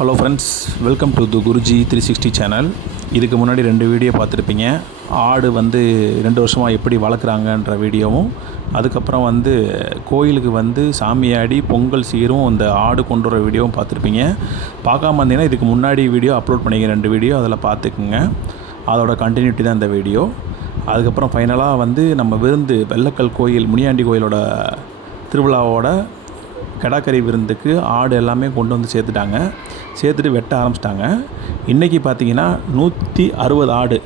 Hello friends, welcome to து Guruji 360 channel. இதுக்கு முன்னாடி 2 வீடியோ பார்த்துருப்பீங்க. ஆடு 2 வருஷமாக எப்படி வளர்க்குறாங்கன்ற வீடியோவும், அதுக்கப்புறம் கோயிலுக்கு சாமியாடி பொங்கல் சீரும் இந்த ஆடு கொண்டு வர வீடியோவும் பார்த்துருப்பீங்க. பார்க்காம இருந்தீங்கன்னா இதுக்கு முன்னாடி வீடியோ அப்லோட் பண்ணிங்க 2 வீடியோ, அதில் பார்த்துக்குங்க. அதோட கண்டினியூட்டி தான் இந்த வீடியோ. அதுக்கப்புறம் ஃபைனலாக நம்ம விருந்து வெள்ளக்கல் கோயில் முனியாண்டி கோயிலோட திருவிழாவோட கடாக்கறி விருந்துக்கு ஆடு எல்லாமே கொண்டு சேர்த்துட்டாங்க. சேர்த்துட்டு வெட்ட ஆரம்பிச்சிட்டாங்க. இன்றைக்கி பார்த்திங்கன்னா 160 ஆடு.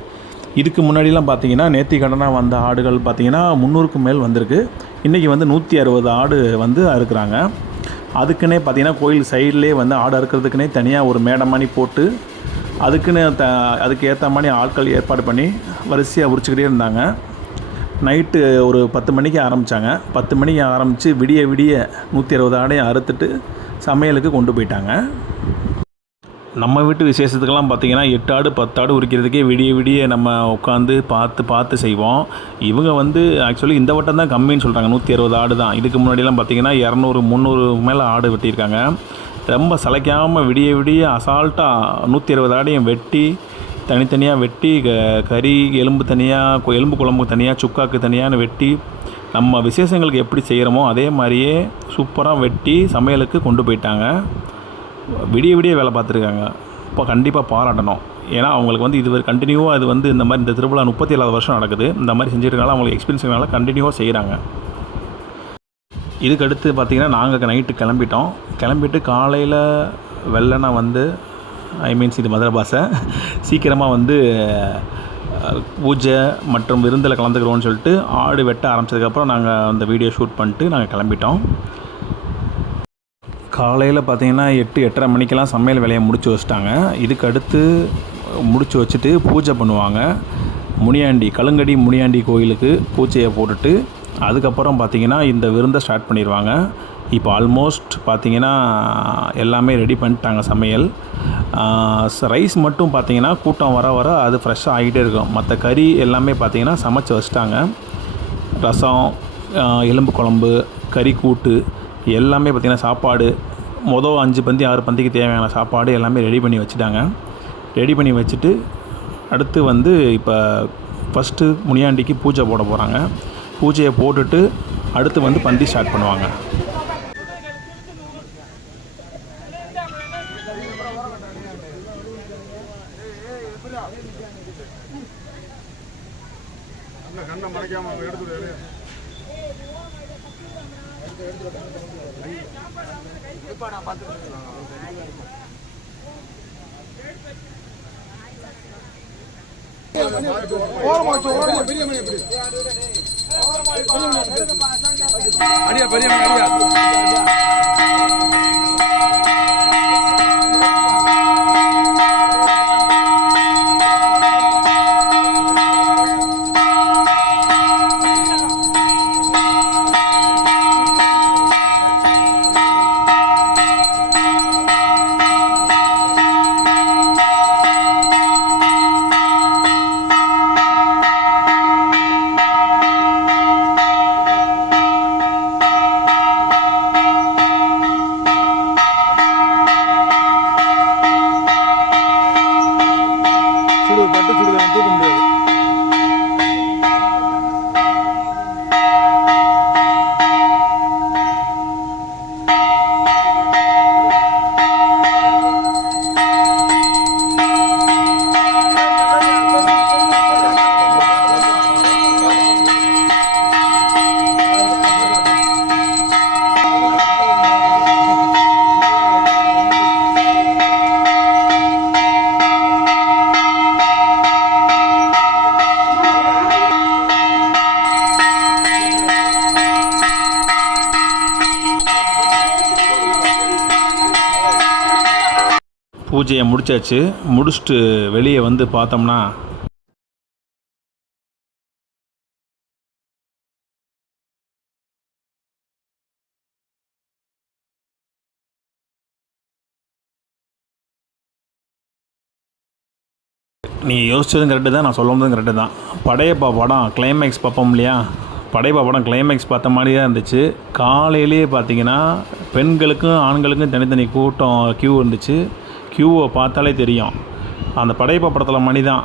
இதுக்கு முன்னாடிலாம் பார்த்திங்கன்னா நேர்த்திக்கடனாக வந்த ஆடுகள் பார்த்திங்கன்னா 300க்கு மேல் வந்திருக்கு. இன்றைக்கி 160 ஆடு அறுக்குறாங்க. அதுக்குன்னே பார்த்திங்கன்னா கோயில் சைட்லேயே ஆடு அறுக்கிறதுக்குன்னே தனியாக ஒரு மேடமானி போட்டு அதுக்குன்னு அதுக்கு ஏற்ற மாதிரி ஆட்கள் ஏற்பாடு பண்ணி வரிசையாக உரிச்சிக்கிட்டே இருந்தாங்க. நைட்டு ஒரு 10 மணிக்கு ஆரம்பித்தாங்க. 10 மணிக்கு ஆரம்பித்து விடிய 160 ஆடையும் அறுத்துட்டு சமையலுக்கு கொண்டு போயிட்டாங்க. நம்ம வீட்டு விசேஷத்துக்கெல்லாம் பார்த்திங்கன்னா 8 ஆடு 10 ஆடு உரிக்கிறதுக்கே விடிய நம்ம உட்காந்து பார்த்து செய்வோம். இவங்க ஆக்சுவலி இந்த வட்டம் தான் கம்மின்னு சொல்கிறாங்க. 160 ஆடு தான். இதுக்கு முன்னாடிலாம் பார்த்திங்கன்னா 200 300 மேலே ஆடு வெட்டியிருக்காங்க. ரொம்ப சளைக்காமல் விடிய அசால்ட்டாக 160 ஆடையும் வெட்டி தனித்தனியாக வெட்டி கறி எலும்பு தனியாக, எலும்பு குழம்பு தனியாக, சுக்காக்கு தனியான்னு வெட்டி நம்ம விசேஷங்களுக்கு எப்படி செய்கிறோமோ அதே மாதிரியே சூப்பராக வெட்டி சமையலுக்கு கொண்டு போயிட்டாங்க. விடிய வேலை பார்த்துருக்காங்க. இப்போ கண்டிப்பாக பாராட்டணும். ஏன்னா அவங்களுக்கு இது கண்டினியூவாக இது இந்த மாதிரி இந்த திருவிழா 37 வருஷம் நடக்குது. இந்த மாதிரி செஞ்சுருக்கனால அவங்களுக்கு எக்ஸ்பீரியன்ஸ்னால கண்டினியூவாக செய்கிறாங்க. இதுக்கடுத்து பார்த்திங்கன்னா நாங்கள் நைட்டு கிளம்பிட்டு காலையில் வெள்ளனா இது மதுரை பாஷை சீக்கிரமாக பூஜை மற்றும் விருந்தில் கலந்துக்கிறோன்னு சொல்லிட்டு ஆடு வெட்ட ஆரம்பித்ததுக்கப்புறம் நாங்கள் அந்த வீடியோ ஷூட் பண்ணிட்டு நாங்கள் கிளம்பிட்டோம். காலையில் பார்த்திங்கன்னா 8-8:30 மணிக்கெல்லாம் சமையல் வேலையை முடிச்சு வச்சுட்டாங்க. இதுக்கு அடுத்து முடிச்சு வச்சுட்டு பூஜை பண்ணுவாங்க. கழுங்கடி முனியாண்டி கோயிலுக்கு பூஜையை போட்டுட்டு அதுக்கப்புறம் பார்த்திங்கன்னா இந்த விருந்தை ஸ்டார்ட் பண்ணிடுவாங்க. இப்போ ஆல்மோஸ்ட் பார்த்திங்கன்னா எல்லாமே ரெடி பண்ணிட்டாங்க சமையல். ரைஸ் மட்டும் பார்த்திங்கன்னா கூட்டம் வர அது ஃப்ரெஷ்ஷாக ஆகிட்டே இருக்கும். மற்ற கறி எல்லாமே பார்த்திங்கன்னா சமைச்சு வச்சுட்டாங்க. ரசம், எலும்பு குழம்பு, கறி கூட்டு எல்லாமே பார்த்திங்கன்னா சாப்பாடு 5 பந்தி 6 பந்திக்கு தேவையான சாப்பாடு எல்லாமே ரெடி பண்ணி வச்சுட்டாங்க. ரெடி பண்ணி வச்சுட்டு அடுத்து இப்போ ஃபஸ்ட்டு முனியாண்டிக்கு பூஜை போட போகிறாங்க. பூஜையை போட்டுட்டு அடுத்து பந்தி ஸ்டார்ட் பண்ணுவாங்க. பூஜையை முடிச்சாச்சு. முடிச்சுட்டு வெளியே பார்த்தோம்னா நீங்கள் யோசிச்சதும் கரெக்டு தான், நான் சொல்லும்போதும் கரெக்டு தான். படையப்பா படம் கிளைமேக்ஸ் பார்ப்போம் இல்லையா, படையப்பா படம் கிளைமேக்ஸ் பார்த்த மாதிரி தான் இருந்துச்சு. காலையிலேயே பார்த்தீங்கன்னா பெண்களுக்கும் ஆண்களுக்கும் தனித்தனி கூட்டம் க்யூ இருந்துச்சு. க்யூவை பார்த்தாலே தெரியும். அந்த படையப்பா படத்தில் மணி தான்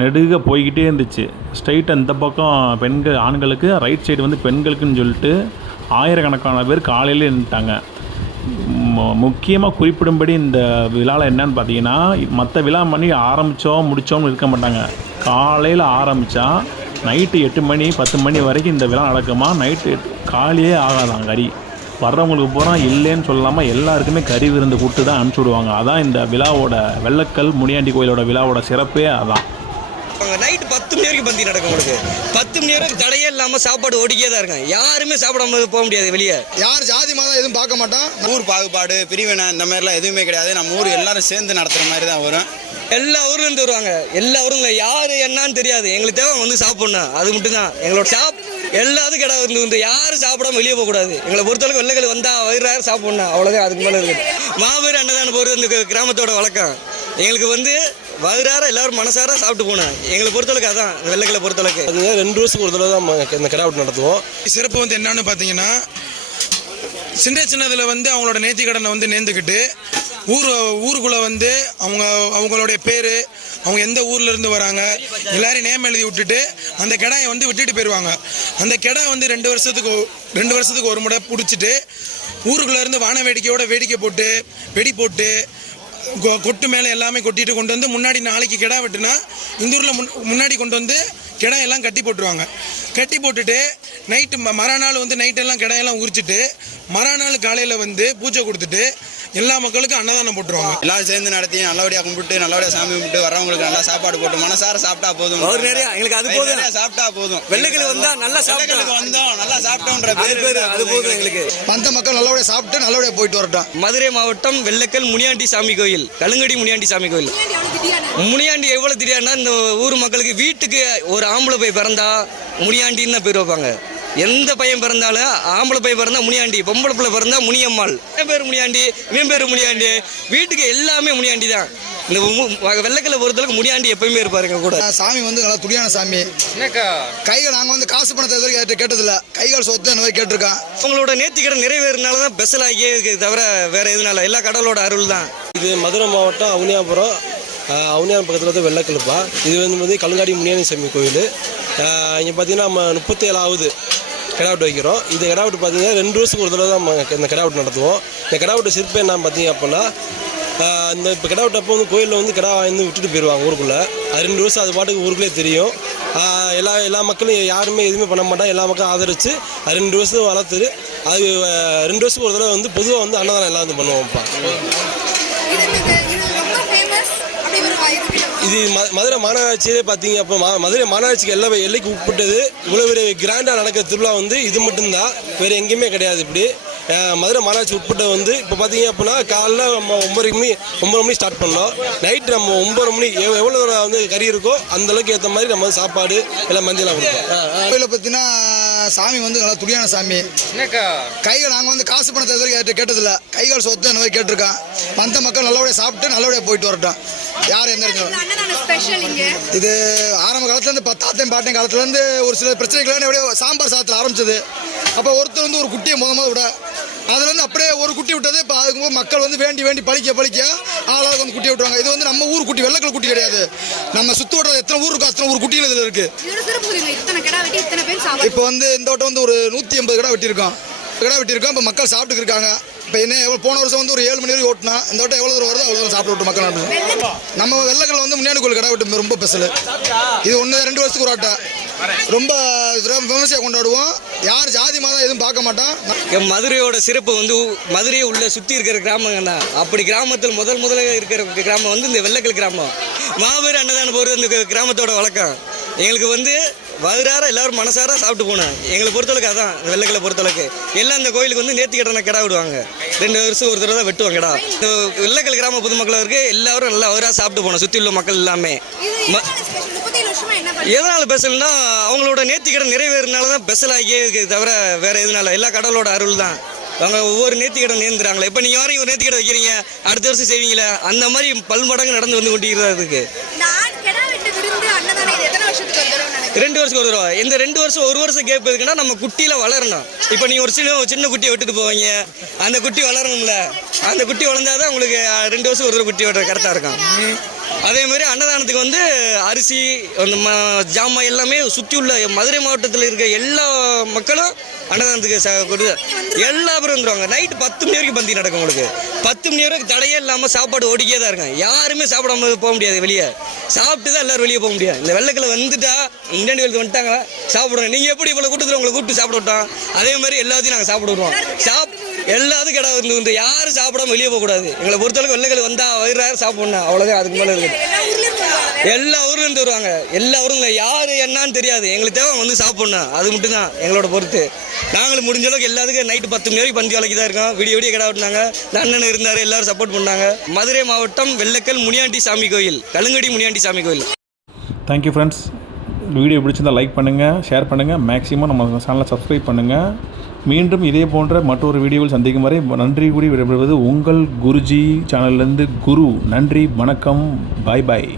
நெடுக போய்கிட்டே இருந்துச்சு. ஸ்ட்ரைட்டாக இந்த பக்கம் பெண்கள் ஆண்களுக்கு, ரைட் சைடு வந்து பெண்களுக்குன்னு சொல்லிட்டு ஆயிரக்கணக்கான பேர் காலையிலே நின்றுட்டாங்க. முக்கியமாக குறிப்பிடும்படி இந்த விழாவில் என்னன்னு பார்த்தீங்கன்னா, மற்ற விழா மணி ஆரம்பித்தோம் முடித்தோம்னு இருக்க மாட்டாங்க. காலையில் ஆரம்பித்தா நைட்டு 8 மணி 10 மணி வரைக்கும் இந்த விழா நடக்குமா. நைட்டு காலியே ஆகாதான் கறி. வர்றவங்களுக்கு பூரா இல்லைன்னு சொல்லாமல் எல்லாருக்குமே கறி விருந்து கூப்பிட்டு தான் அனுப்பிச்சி விடுவாங்க. அதான் இந்த விழாவோட வெள்ளக்கல் முனியாண்டி கோயிலோட விழாவோட சிறப்பே அதான். நைட்டு 10 மணி வரைக்கும் பந்தி நடக்கும். உங்களுக்கு 10 மணி வரைக்கும் தடையே இல்லாமல் சாப்பாடு ஓடிக்கே தான் இருக்கும். யாருமே சாப்பிடாம போக முடியாது வெளியே. யார் ஜாதி மதம் எதுவும் பார்க்க மாட்டோம். ஊர் பாகுபாடு பிரிவினை இந்த மாதிரிலாம் எதுவுமே கிடையாது. நம்ம ஊர் எல்லாரும் சேர்ந்து நடத்துகிற மாதிரி தான் வரும். எல்லா ஊர்லேருந்து வருவாங்க. எல்லா ஊருங்க யார் என்னன்னு தெரியாது. எங்களுக்கு தேவை வந்து சாப்பிட்ணும், அது மட்டும்தான் எங்களோட எல்லாத்துக்கும் இடம் வந்து யாரும் சாப்பிடாம வெளியே போகக்கூடாது. எங்களை பொறுத்தளவுக்கு வெள்ளைகள் வந்தால் வயிறாரு சாப்பிட்ணும், அவ்வளோதான். அதுக்கு மேலே இருக்குது. மாபெரும் அன்னதானம் போகிறது இந்த கிராமத்தோட வழக்கம். எங்களுக்கு வந்து வயிறார எல்லாரும் மனசார சாப்பிட்டு போனோம். எங்களை பொறுத்தளவுக்கு அதான் வெள்ளைகளை பொறுத்தளவுக்கு. அது 2 வருஷத்துக்கு ஒரு தடவை தான் இந்த கடை விட்டு நடத்துவோம். சிறப்பு வந்து என்னன்னு பார்த்தீங்கன்னா, சின்னதில் வந்து அவங்களோட நேர்த்தி கடனை வந்து நேர்ந்துக்கிட்டு ஊருக்குள்ளே வந்து அவங்களுடைய பேர், அவங்க எந்த ஊர்லேருந்து வராங்க எல்லாரையும் நேம் எழுதி விட்டுட்டு அந்த கிடாயை வந்து விட்டுட்டு போயிடுவாங்க. அந்த கிடா வந்து 2 வருஷத்துக்கு ஒரு முறை பிடிச்சிட்டு ஊருக்குள்ளேருந்து வான வேடிக்கையோட வேடிக்கை போட்டு வெடி போட்டு கொட்டு மேலே எல்லாமே கொட்டிட்டு கொண்டு வந்து முன்னாடி நாளைக்கு கிடா வெட்டுனா இந்த ஊரில் முன்னாடி கொண்டு வந்து கிடா எல்லாம் கட்டி போட்டுருவாங்க. கட்டி போட்டுட்டு நைட்டு மறுநாள் வந்து நைட்டெல்லாம் கிடாயெல்லாம் உரிச்சிட்டு மறுநாள் காலையில் வந்து பூஜை கொடுத்துட்டு எல்லா மக்களுக்கும் அன்னதானம் போட்டுருவாங்க. எல்லாரும் சேர்ந்து நடத்தி நல்லபடியாக கும்பிட்டு நல்லபடியாக சாமி கும்பிட்டு வரவங்களுக்கு நல்லா சாப்பாடு போட்டு மனசார சாப்பிட்டா போதும். எங்களுக்கு அது போதும், சாப்பிட்டா போதும். வெள்ளைகள் வந்தா நல்லா வந்தோம் நல்லா சாப்பிட்டோன்ற பேர் அது போதும் எங்களுக்கு. வந்த மக்கள் நல்லபடியாக சாப்பிட்டு நல்லபடியாக போயிட்டு வரட்டும். மதுரை மாவட்டம் வெள்ளக்கல் முனியாண்டி சாமி கோயில், கழுங்கடி முனியாண்டி சாமி கோயில். முனியாண்டி எவ்வளவு திடீர்னா இந்த ஊர் மக்களுக்கு வீட்டுக்கு ஒரு ஆம்பளை போய் பிறந்தா முனியாண்டின்னு தான் பேர் வைப்பாங்க. எந்த பையன் பிறந்தாலும் ஆம்பளை பையன் பிறந்தா முனியாண்டி, பொம்பளை பிள்ளை பிறந்தா முனியம்மாள். என் பேர் முனியாண்டி, இவன் பேர் முனியாண்டி, வீட்டுக்கு எல்லாமே முனியாண்டி தான். இந்த வெள்ளைக்கல்லை பொறுத்தளவுக்கு முனியாண்டி எப்பயுமே இருப்பாருங்க கூட. சாமி வந்து நல்லா துடியான சாமி. கைகள் நாங்கள் வந்து காசு பணத்தை கேட்டதில்ல, கைகள் சொத்து அந்த மாதிரி கேட்டிருக்கோம். அவங்களோட நேர்த்தி கடன் நிறைவேறினால தான் ஸ்பெஷல் ஆகியே இருக்குது, தவிர வேற எதுனால எல்லா கடவுளோட அருள் தான். இது மதுரை மாவட்டம் அவனியாபுரம் பக்கத்தில் வந்து வெள்ளக்கல்லுப்பா. இது வந்து கழுங்காடி முனியாண்டி சாமி கோயில். இங்கே பார்த்தீங்கன்னா நம்ம 37வது கிடாவட்டு வைக்கிறோம். இந்த கிடாவட்டு பார்த்தீங்கன்னா 2 வருஷத்துக்கு ஒரு தடவை தான் இந்த கிடாவட்டு நடத்துவோம். இந்த கிடாவட்டு சிறப்பு என்ன பார்த்தீங்க அப்படின்னா, இந்த இப்போ கிடாவட்டு அப்போ வந்து கோயிலில் வந்து கிடா வாங்கி விட்டுட்டு போயிடுவாங்க ஊருக்குள்ளே. அது 2 வருஷம் அது பாட்டுக்கு ஊருக்குள்ளே தெரியும். எல்லா மக்களும் யாருமே எதுவுமே பண்ண மாட்டாங்க. எல்லா மக்களும் ஆதரித்து அது 2 வருஷத்துக்கு வளர்த்துட்டு அது 2 வருஷத்துக்கு ஒரு தடவை வந்து பொதுவாக வந்து அன்னதானம் எல்லாம் வந்து பண்ணுவோம்ப்பா. இது மதுரை மாநகராட்சியிலே பார்த்தீங்க அப்போ மதுரை மாநகராட்சிக்கு எல்லா எல்லைக்கு உட்பட்டது. இவ்வளோ பெரிய கிராண்டாக நடக்கிற திருவிழா வந்து இது மட்டும்தான், வேறு எங்கேயுமே கிடையாது. இப்படி மதுரை மாநகராட்சி உட்பட்ட வந்து இப்போ பார்த்தீங்க அப்படின்னா காலைல நம்ம 9 மணி ஸ்டார்ட் பண்ணோம். நைட்டு நம்ம 9 மணி எவ்வளோ தூரம் வந்து கறி இருக்கோ அந்தளவுக்கு ஏற்ற மாதிரி நம்ம சாப்பாடு எல்லாம் மஞ்சளாக கொடுப்போம். கோயிலில் பார்த்தீங்கன்னா சாமி வந்து நல்லா துடியான சாமி. கைகள் நாங்கள் வந்து காசு பணத்தை கேட்டதில்ல, கைகள் சொத்து அந்த மாதிரி கேட்டிருக்கோம். வந்த மக்கள் நல்லபடியாக சாப்பிட்டு நல்லபடியாக போயிட்டு வரட்டும். யார் எந்த இருக்கணும். இது ஆரம்ப காலத்துலேருந்து தாத்தையும் பாட்டையும் காலத்துலேருந்து ஒரு சில பிரச்சனைகளான எப்படியோ சாம்பார் சாதத்தில் ஆரம்பிச்சது. அப்போ ஒருத்தர் வந்து ஒரு குட்டியை முத விட அதுலேருந்து அப்படியே ஒரு குட்டி விட்டது. இப்போ அதுக்கு மக்கள் வந்து வேண்டி பழிக்க ஆளாளுக்கு வந்து குட்டி விட்டுருவாங்க. இது வந்து நம்ம ஊர் குட்டி, வெள்ளைக்கல் குட்டி கிடையாது. நம்ம சுற்று வட்டத்தில் எத்தனை ஊர் இருக்கோ அத்தனை ஊர் குட்டிகள் இதில் இருக்குது. இப்போ வந்து இந்த வட்டம் வந்து ஒரு 180 கடை வெட்டியிருக்கோம். இப்போ மக்கள் சாப்பிட்டு இருக்காங்க. இப்போ என்ன போன வருஷம் வந்து ஒரு 7 மணி வரைக்கும் ஓட்டினா, இந்த வட்டம் எவ்வளோ தூரம் வருதோ அவ்வளோ தூரம் சாப்பிட்டு விட்டு மக்கள். நம்ம வெள்ளைக்கல் வந்து முன்னாடி கோயில் கடை விட்டு ரொம்ப ஸ்பெஷல். இது 2 வருஷத்துக்கு ஒரு ஆட்டை ரொம்ப விமர்சையாக கொண்டாடுவோம். யார் ஜாதி மதம் எதுவும் பார்க்க மாட்டோம். மதுரையோட சிறப்பு வந்து மதுரையை உள்ள சுற்றி இருக்கிற கிராமங்கள் தான். அப்படி கிராமத்தில் முதல்ல இருக்கிற கிராமம் வந்து இந்த வெள்ளைக்கல் கிராமம். மாபெரும் அன்னதானம் போகிறது இந்த கிராமத்தோட வழக்கம். எங்களுக்கு வந்து வயிறார எல்லாரும் மனசார சாப்பிட்டு போனோம். எங்களை பொறுத்தளவுக்கு அதான் வெள்ளைக்கல்லை பொறுத்தளவுக்கு. எல்லாம் இந்த கோயிலுக்கு வந்து நேர்த்தி கடனை கிடா விடுவாங்க. 2 வருஷம் ஒரு தடவை தான் வெட்டுவாங்க கிடா. இந்த வெள்ளைக்கல் கிராம பொதுமக்களுக்கு எல்லாரும் நல்லா வயிறாக சாப்பிட்டு போனோம். சுற்றி உள்ள மக்கள் எல்லாமே. எதனால ஸ்பெஷல்னா அவங்களோட நேர்த்தி கடன் நிறைவேறினால தான் ஸ்பெஷல் ஆகியே இருக்குது, தவிர வேற எதுனால எல்லா கடவுளோட அருள் தான். அவங்க ஒவ்வொரு நேர்த்தி கடன் நேர்ந்துறாங்களே. இப்போ நீங்கள் யாரையும் ஒரு நேர்த்தி கடை வைக்கிறீங்க, அடுத்த வருஷம் செய்வீங்களே, அந்த மாதிரி பல்மடங்கு நடந்து வந்து கொண்டிருக்கிறதா இருக்கு. 2 வருஷத்துக்கு ஒரு தடவை. இந்த 2 வருஷம் 1 வருஷம் கேப் இருக்குன்னா நம்ம குட்டியில் வளரணும். இப்போ நீங்கள் ஒரு சின்ன குட்டியை விட்டுட்டு போவீங்க, அந்த குட்டி வளரணும்ல. அந்த குட்டி வளர்ந்தாதான் உங்களுக்கு 2 வருஷம் ஒரு தடவை குட்டி விடுற கரெக்டாக இருக்கும். அதே மாதிரி அன்னதானத்துக்கு வந்து அரிசி அந்த ஜாமான் எல்லாமே சுற்றி உள்ள மதுரை மாவட்டத்தில் இருக்க எல்லா மக்களும் அன்னதானத்துக்கு எல்லா பேரும் வந்துடுவாங்க. நைட்டு 10 மணி வரைக்கும் பந்தி நடக்கும். உங்களுக்கு 10 மணி வரைக்கும் தடையே இல்லாமல் சாப்பாடு ஓடிக்கே தான் இருக்கும். யாருமே சாப்பிடாம போக முடியாது. வெளியே சாப்பிட்டு தான் எல்லோரும் வெளியே போக முடியாது. இந்த வெள்ளைக்கில் வந்துட்டா இந்தியன் வெளுக்கு வந்துட்டாங்க சாப்பிடுவோம். நீங்கள் எப்படி இவ்வளோ கூட்டத்தில் உங்களை கூப்பிட்டு சாப்பிட விட்டோம், அதே மாதிரி எல்லாத்தையும் நாங்கள் சாப்பிட விடுவோம். எல்லாத்துக்கும் கிடா வந்து யாரும் சாப்பிடாம வெளியே போகக்கூடாது. எங்களை பொறுத்தளவுக்கு வெள்ளைக்கில் வந்தால் வயிறு சாப்பிடணும், அவ்வளோதான். அதுக்கு மேலே இருக்குது. எல்லா ஊர்லேருந்து வருவாங்க. எல்லா ஊரும் யார் என்னன்னு தெரியாது. எங்களுக்கு தேவை வந்து சாப்பிடணும், அது மட்டும் தான் எங்களோட பொறுத்து. நாங்களும் முடிஞ்ச அளவுக்கு எல்லாத்துக்கும் நைட்டு 10 மணி வரைக்கும் பந்தி வளைக்கி தான் இருக்கோம். விடிய கிடா விட்டுனாங்க. அண்ணன் இருந்தார், எல்லாரும் சப்போர்ட் பண்ணாங்க. மதுரை மாவட்டம் வெள்ளக்கல் முனியாண்டி சாமி கோயில், கழுங்கடி முனியாண்டி சாமி கோயில். Thank you friends. வீடியோ பிடிச்சிருந்தால் லைக் பண்ணுங்கள், ஷேர் பண்ணுங்கள், மேக்ஸிமம் நம்ம சேனலை சப்ஸ்கிரைப் பண்ணுங்கள். மீண்டும் இதே போன்ற மற்றொரு வீடியோவில் சந்திக்கும் வரை நன்றி கூறி விடைபெறுவது உங்கள் குருஜி சேனல்லேருந்து குரு. நன்றி, வணக்கம், பாய் பாய்.